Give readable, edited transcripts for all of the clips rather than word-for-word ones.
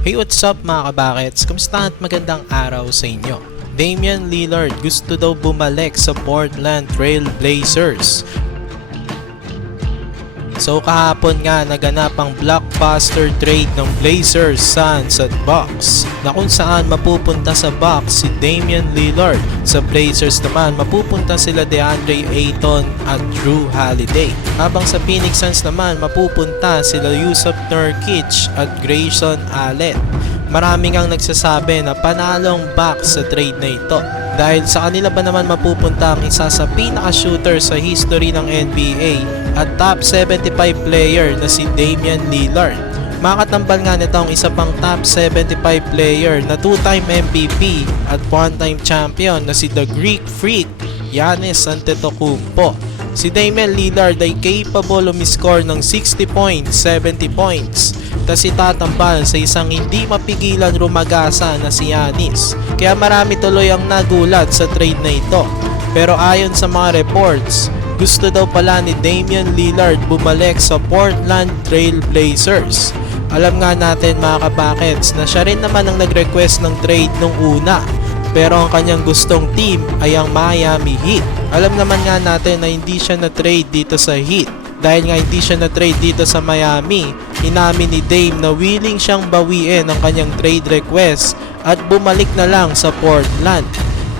Hey, what's up mga kabakets? Kamusta at magandang araw sa inyo? Damian Lillard gusto daw bumalik sa Portland Trail Blazers. So kahapon nga naganap ang blockbuster trade ng Blazers, Suns at Bucks na kung saan mapupunta sa Bucks si Damian Lillard. Sa Blazers naman mapupunta sila DeAndre Ayton at Drew Holiday. Habang sa Phoenix Suns naman mapupunta sila Jusuf Nurkic at Grayson Allen. Maraming ang nagsasabi na panalong Bucks sa trade na ito. Dahil sa kanila ba naman mapupunta ang isa sa pinaka-shooter sa history ng NBA at top 75 player na si Damian Lillard. Makatambal nga nito ang isa pang top 75 player na 2-time MVP at 1-time champion na si The Greek Freak, Giannis Antetokounmpo. Si Damian Lillard ay capable umiscore ng 60 points, 70 points. Tas itatambal sa isang hindi mapigilan rumagasa na si Giannis. Kaya marami tuloy ang nagulat sa trade na ito. Pero ayon sa mga reports, gusto daw pala ni Damian Lillard bumalik sa Portland Trail Blazers. Alam nga natin mga kabakets na siya rin naman ang nag-request ng trade nung una. Pero ang kanyang gustong team ay ang Miami Heat. Alam naman nga natin na hindi siya na-trade dito sa Heat. Dahil nga hindi siya na-trade dito sa Miami, inamin ni Dame na willing siyang bawiin ang kanyang trade request at bumalik na lang sa Portland.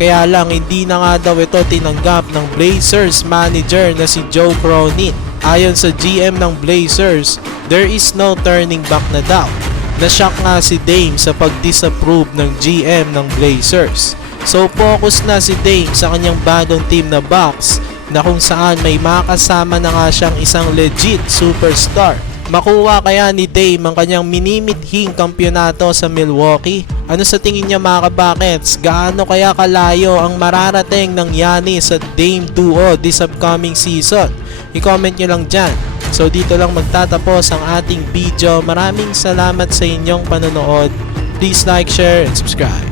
Kaya lang hindi na nga daw ito tinanggap ng Blazers manager na si Joe Cronin. Ayon sa GM ng Blazers, there is no turning back na daw. Nashock nga si Dame sa pag-disapprove ng GM ng Blazers. So focus na si Dame sa kanyang bagong team na Bucks na kung saan may makasama na nga siyang isang legit superstar. Makuha kaya ni Dame ang kanyang minimithing kampyonato sa Milwaukee? Ano sa tingin niya mga kabakets? Gaano kaya kalayo ang mararating ng Giannis at Dame duo this upcoming season? I-comment nyo lang dyan. So dito lang magtatapos ang ating video. Maraming salamat sa inyong panonood. Please like, share, and subscribe.